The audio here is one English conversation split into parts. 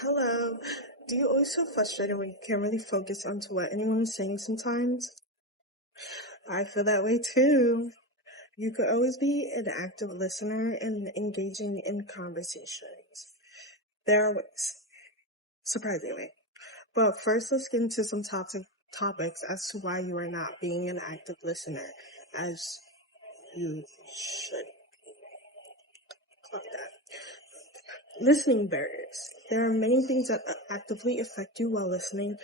Hello. Do you always feel frustrated when you can't really focus onto what anyone is saying sometimes? I feel that way too. You could always be an active listener and engaging in conversations. There are ways, surprisingly. But first, let's get into some topics as to why you are not being an active listener as you should. Clock that. Listening barriers. There are many things that actively affect you while listening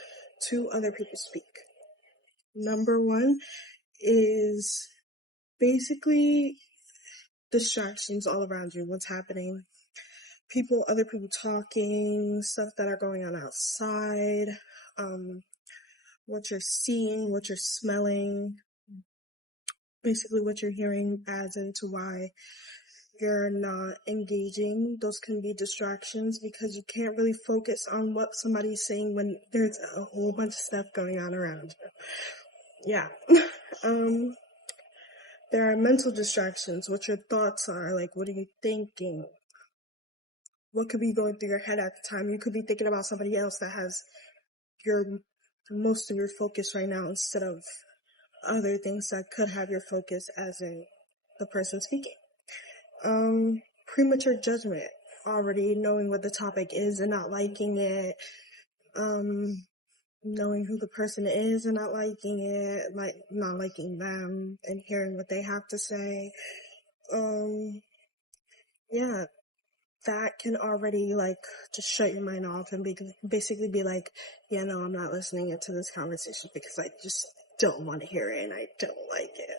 to other people speak. Number one is basically distractions all around you. What's happening? Other people talking, stuff that are going on outside, um, what you're seeing, what you're smelling, basically what you're hearing adds into why you're not engaging. Those can be distractions because you can't really focus on what somebody's saying when there's a whole bunch of stuff going on around you. Yeah. um, There are mental distractions, what your thoughts are, like what are you thinking? What could be going through your head at the time? You could be thinking about somebody else that has your most of your focus right now instead of other things that could have your focus as in the person speaking. Premature judgment, already knowing what the topic is and not liking it. Knowing who the person is and not liking it, like not liking them and hearing what they have to say. Yeah, that can already like just shut your mind off and basically be like, yeah, no, I'm not listening into this conversation because I just don't want to hear it and I don't like it.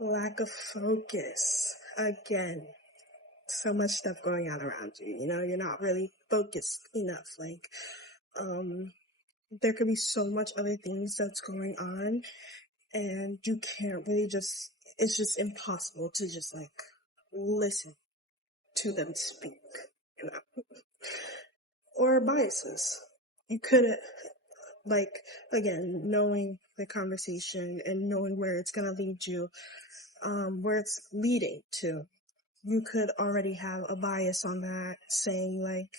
Lack of focus. Again, so much stuff going on around you. You're not really focused enough. There could be so much other things that's going on and you can't really it's just impossible to just like listen to them speak, you know. Or biases. You could, like, again, knowing the conversation and knowing where it's going to lead you, where it's leading to. You could already have a bias on that, saying, like,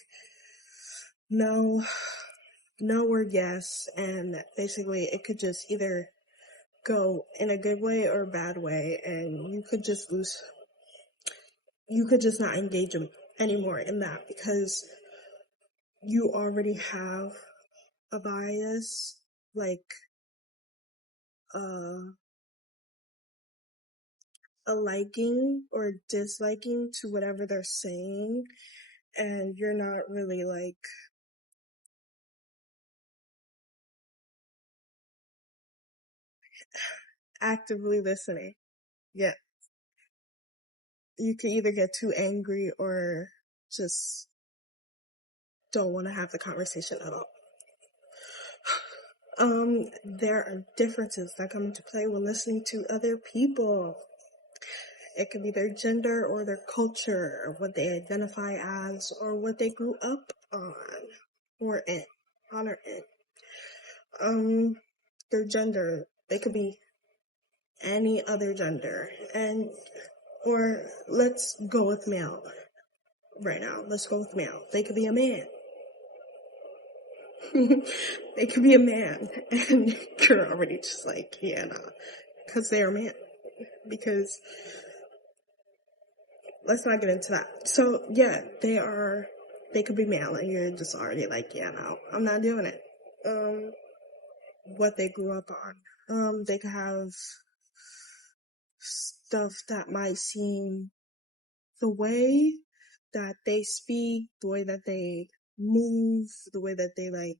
no, no or yes, and basically it could just either go in a good way or a bad way, and you could just not engage them anymore in that because you already have a bias, like uh, a liking or disliking to whatever they're saying, and you're not really like actively listening. Yeah, you could either get too angry or just don't want to have the conversation at all. There are differences that come into play when listening to other people. It could be their gender or their culture, or what they identify as, or what they grew up on, or in, on or in. Their gender. They could be any other gender, or let's go with male right now. Let's go with male. They could be a man. They could be a man, and you're already just like, yeah, nah, because they're a man. Because let's not get into that. So yeah, they could be male, and you're just already like, yeah, no, I'm not doing it. What they grew up on. They could have stuff that might seem the way that they speak, the way that they move, the way that they like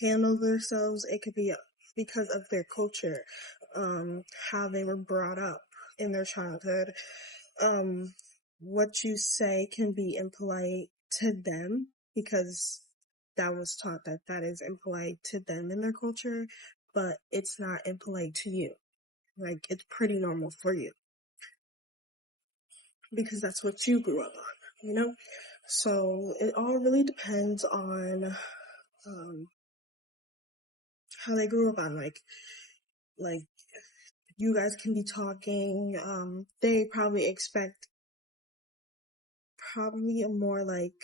handle themselves. It could be because of their culture, how they were brought up in their childhood. What you say can be impolite to them because that was taught that is impolite to them in their culture, but it's not impolite to you. Like, it's pretty normal for you because that's what you grew up on. So it all really depends on how they grew up on. Like you guys can be talking. They probably expect a more like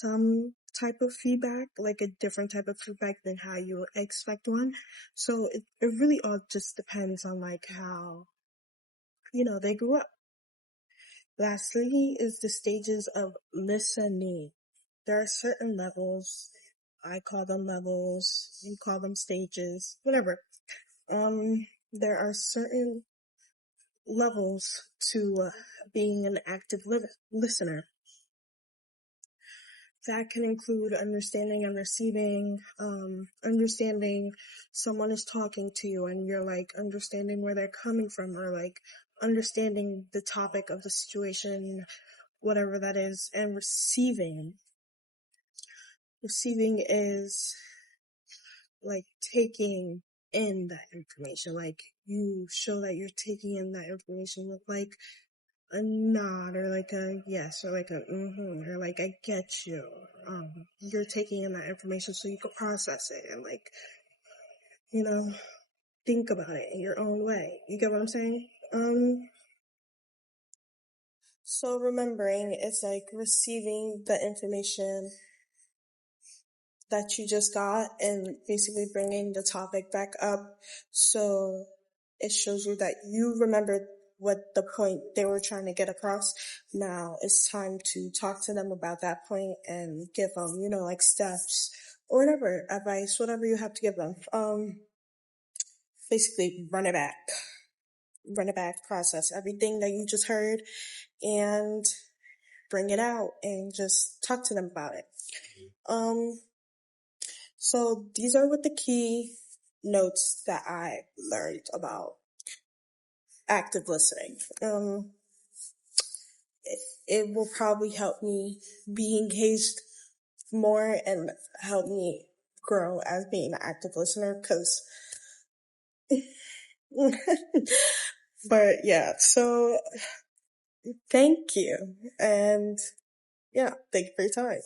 some type of feedback, like a different type of feedback than how you would expect one. So it really all just depends on like how, they grew up. Lastly is the stages of listening. There are certain levels. I call them levels. You call them stages, whatever. There are certain levels to being an active listener. That can include understanding and receiving, understanding someone is talking to you and you're like understanding where they're coming from, or like understanding the topic of the situation, whatever that is, and receiving. Receiving is like taking in that information. Like you show that you're taking in that information with like a nod or like a yes or like a or like I get you. You're taking in that information so you can process it and like, think about it in your own way. You get what I'm saying? So remembering is like receiving the information that you just got and basically bringing the topic back up. So it shows you that you remembered what the point they were trying to get across. Now it's time to talk to them about that point and give them, like steps or whatever, advice, whatever you have to give them. Basically run it back, process everything that you just heard and bring it out and just talk to them about it. So these are what the key notes that I learned about active listening. It will probably help me be engaged more and help me grow as being an active listener, because but yeah, so thank you. And yeah, thank you for your time.